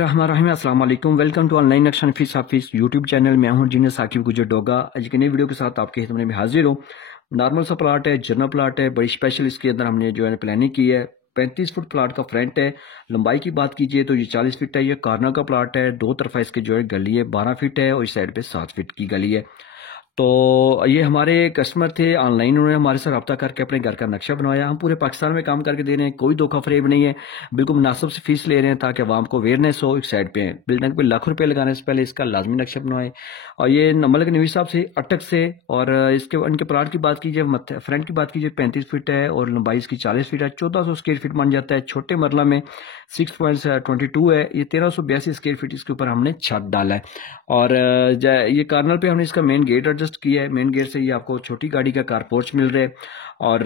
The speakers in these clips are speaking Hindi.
अस्सलाम वालेकुम। वेलकम टू ऑनलाइन नक्शा नफीस हाफिज यूट्यूब चैनल। मैं हूं इंजीनियर साकिब गुजर डोगा। आज की नई वीडियो के साथ आपके खिदमत में हाजिर हूं। नॉर्मल सा प्लाट है, जनरल प्लाट है, बड़ी स्पेशल इसके अंदर हमने जो है प्लानिंग की है। 35 फुट प्लाट का फ्रंट है। लंबाई की बात कीजिए तो ये 40 फीट है। ये कॉर्नर का प्लाट है। दो तरफा इसके जो है गली है 12 फीट है और इस साइड पे 7 फीट की गली है। तो ये हमारे कस्टमर थे, ऑनलाइन उन्होंने हमारे से रब्ता करके अपने घर का नक्शा बनवाया। हम पूरे पाकिस्तान में काम करके दे रहे हैं, कोई धोखा फरेब नहीं है, बिल्कुल मुनासिब से फीस ले रहे हैं ताकि आवाम को अवेयरनेस हो। एक साइड पे बिल्डिंग पे लाखों रुपए लगाने से पहले इसका लाजमी नक्शा बनवाएं। और ये मलिक नवी साहब से अटक से, और इसके इनके प्लाट की बात कीजिए, फ्रंट की बात कीजिए 35 फीट है और लंबाई इसकी 40 फीट है। 1400 स्क्वायर फीट बन जाता है। छोटे मरला में 6.22 है। ये 1382 स्क्वायर फीट इसके ऊपर हमने छत डाला है। और ये कार्नर पे हमने इसका मेन गेट एडजस्ट किया है। मेन गेट से ये आपको छोटी गाड़ी का कारपोर्च मिल रहा है। और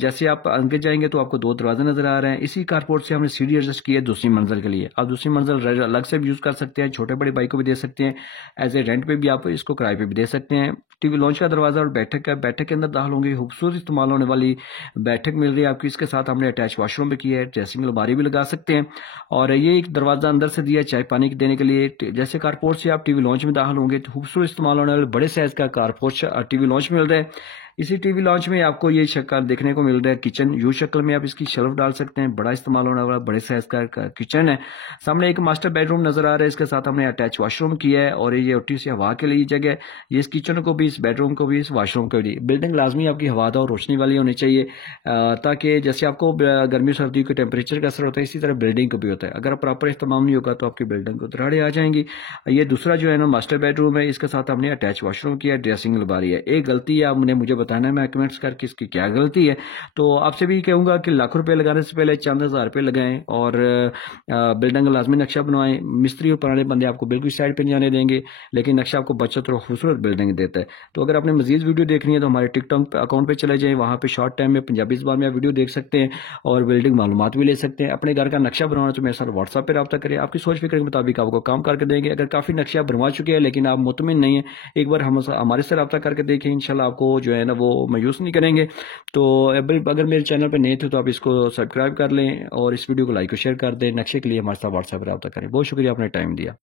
जैसे आप आगे जाएंगे तो आपको दो दरवाजे नजर आ रहे हैं। इसी कारपोर्ट से हमने सीढ़ी एडजस्ट की है दूसरी मंजिल के लिए। आप दूसरी मंजिल अलग से भी यूज कर सकते हैं, छोटे बड़े बाइक को भी दे सकते हैं, एज ए रेंट पे भी आप इसको किराए पे भी दे सकते हैं। टीवी लॉन्च का दरवाजा और बैठक के अंदर दाखिल होंगे, खूबसूरत इस्तेमाल होने वाली बैठक मिल रही है आपकी। इसके साथ हमने अटैच वॉशरूम भी किया है, ड्रेसिंग अलमारी भी लगा सकते हैं। और ये एक दरवाजा अंदर से दिया है चाय पानी देने के लिए। जैसे कारपोर्ट से आप टीवी लॉन्च में दाखिल होंगे तो खूबसूरत इस्तेमाल होने वाले बड़े साइज का कारपोर्ट टीवी लॉन्च मिल रहा है। इसी टीवी लॉन्च में आपको ये शक्ल देखने को मिल रहा है। किचन यू शक्ल में आप इसकी शेल्फ डाल सकते हैं। बड़ा इस्तेमाल होने वाला बड़े साइज का किचन है। सामने एक मास्टर बेडरूम नजर आ रहा है। इसके साथ हमने अटैच वॉशरूम किया है और ये ओटी से हवा के लिए जगह। ये इस किचन को भी, इस बेडरूम को भी, इस वॉशरूम को भी। बिल्डिंग लाजमी आपकी हवादार और रोशनी वाली होनी चाहिए, ताकि जैसे आपको गर्मी सर्दी के टेम्परेचर का असर होता है इसी तरह बिल्डिंग को भी होता है। अगर प्रॉपर इस्तेमाल नहीं होगा तो आपकी बिल्डिंग को दरारें आ जाएंगी। ये दूसरा जो है ना मास्टर बेडरूम है। इसके साथ हमने अटैच वॉशरूम किया, ड्रेसिंग अलमारी है। एक गलती है, आपने मुझे बताना है, मैं कमेंट्स करके इसकी क्या गलती है। तो आपसे भी कहूंगा कि लाखों रुपए लगाने से पहले चंद हज़ार रुपए लगाएं और बिल्डिंग का लाजमी नक्शा बनवाएं। मिस्त्री और पुराने बंदे आपको बिल्कुल साइड पे नहीं जाने देंगे, लेकिन नक्शा आपको बचत और खूबसूरत बिल्डिंग देता है। तो अगर आपने मजीद वीडियो देखनी है तो हमारे टिकटॉक अकाउंट पे चले जाएं, वहां पे शॉर्ट टाइम में पंजाबी ज़बान में आप वीडियो देख सकते हैं और बिल्डिंग मालूमात भी ले सकते हैं। अपने घर का नक्शा बनवाना तो मेरे साथ व्हाट्सएप पर रब्ता करें, आपकी सोच फिक्र के मुताबिक आपको काम करके देंगे। अगर काफ़ी नक्शा बनवा चुके हैं लेकिन आप मुतमिन नहीं है, एक बार हमारे से रब्ता करके देखें, इंशाल्लाह आपको जो है ना वो मायूस नहीं करेंगे। तो अगर मेरे चैनल पर नए थे तो आप इसको सब्सक्राइब कर लें और इस वीडियो को लाइक और शेयर कर दें। नक्शे के लिए हमारे साथ व्हाट्सएप पर रब्ता करें। बहुत शुक्रिया, आपने टाइम दिया।